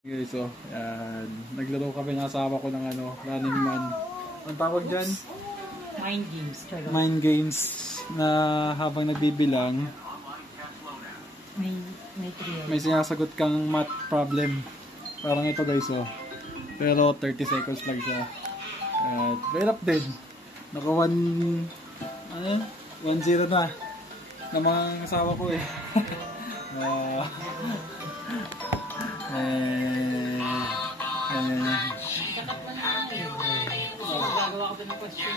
Okay, so, yan. Naglaro kami ng asawa ko ng Running Man. Ang tawag dyan? Mind games. Mind games na habang nagbibilang, may sinasagot kang math problem. Parang ito guys, oh. Pero 30 seconds lang siya. At hirap din. Naka 1-0 na. Na mga asawa ko eh. Gagawa ka ba ng question?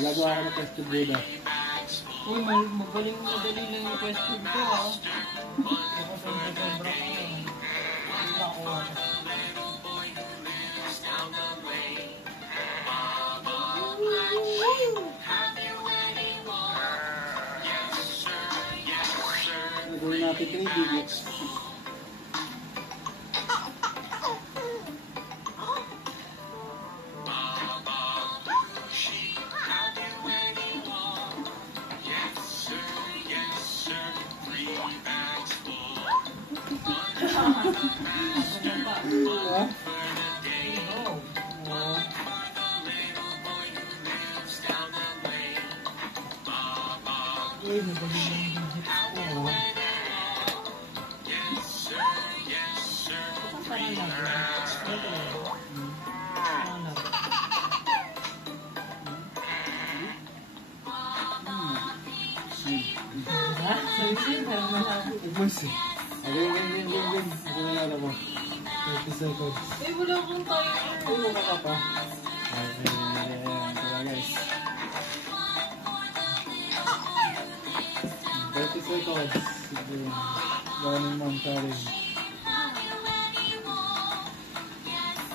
Gagawa ka ng question dito. Uy, magaling madali lang yung question ko ha. Ako sobra-sobra ko. Ako. Nagawin natin 3 digits. Uy, magaling lang yung digits ko. Saan lang? Win. Ako na yan ako. 30 seconds. Eh, wala akong timer. Ay, wala ka pa. Okay, tara guys. 30 seconds. Sige. Running Man challenge.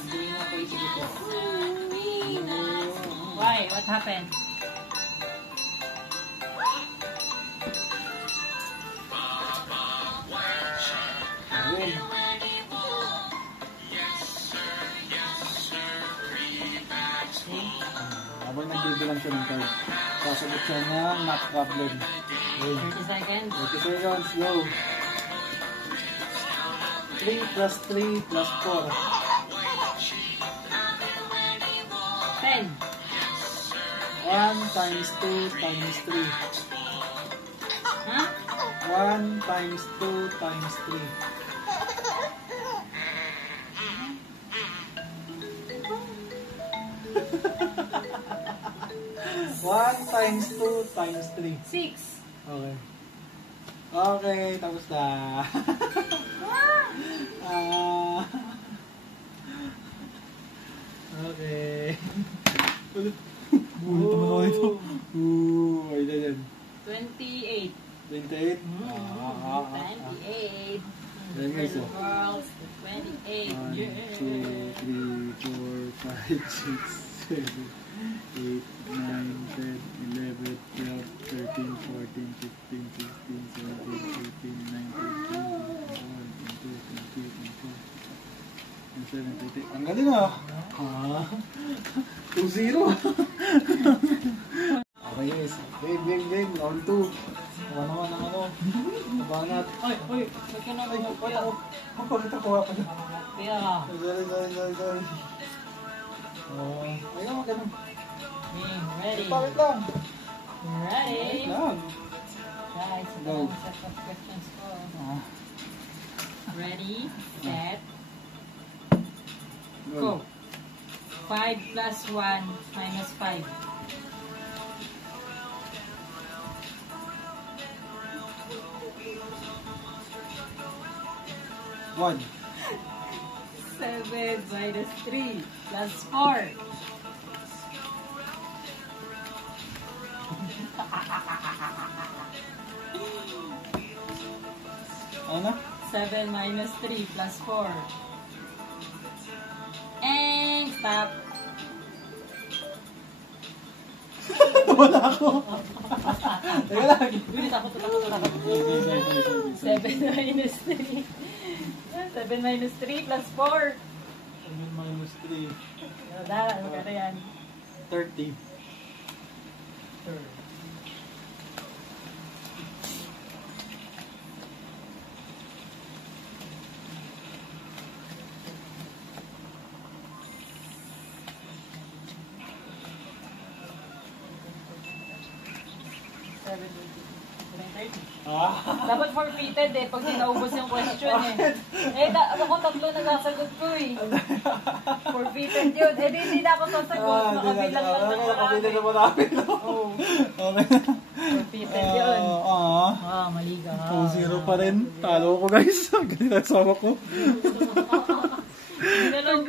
Hindi na ko isip ito. Why? What happened? Win. Habang nagbibilang siya ng card, sasagot siya ng math problem. Win. 30 seconds. 30 seconds, go! 3 plus 3 plus 4. 10. 1 times 2 times 3. Huh? 1 times 2 times 3. 1 times 2 times 3. 6. Okay. Okay, tapos na. Okay. Ulit naman ako ito. Ay, yan. 28. 28? 28. Yan guys, oh. Girls, 28. 1, 2, 3, 4, 5, 6, 7, 8, 9, 10, 11, 12, 13, 14, 15, 16, 17, 18, 19, 20, 21, 22, 23, 24, 27, 28. Ang galing ah! 2-0! Okay guys, game, round 2. Ano. Nabanat. Ay, may ka na mga kuya. Bakit ako ako na? Kuya. Sorry. Ay naman ganun. Ready. Bakit lang? Ready. Lang. Guys, ito Go. ang set of questions ko. Ready, set, go. 5 plus 1 minus 5. 1. 7 minus 3 plus 4. Ano? 7 minus 3 plus 4. And stop. Wala ako. Teka lang. Takot. 7 minus 3. 7 minus 3 plus 4. 7 minus 3. Ano ka yan? 30. 30. Dapat forfeited eh, pag sinaubos yung question eh. Ako tatlo nagsasagot ko eh. Forfeited yun. Eh, hindi na ako sasagot. Nakabilang lang ng marami. Nakabilang na marami, no? Oo. Okay. Forfeited yun. Mali ka. 2-0 pa rin. Talo ko guys. Ganyan ang sama ko. Hindi na lang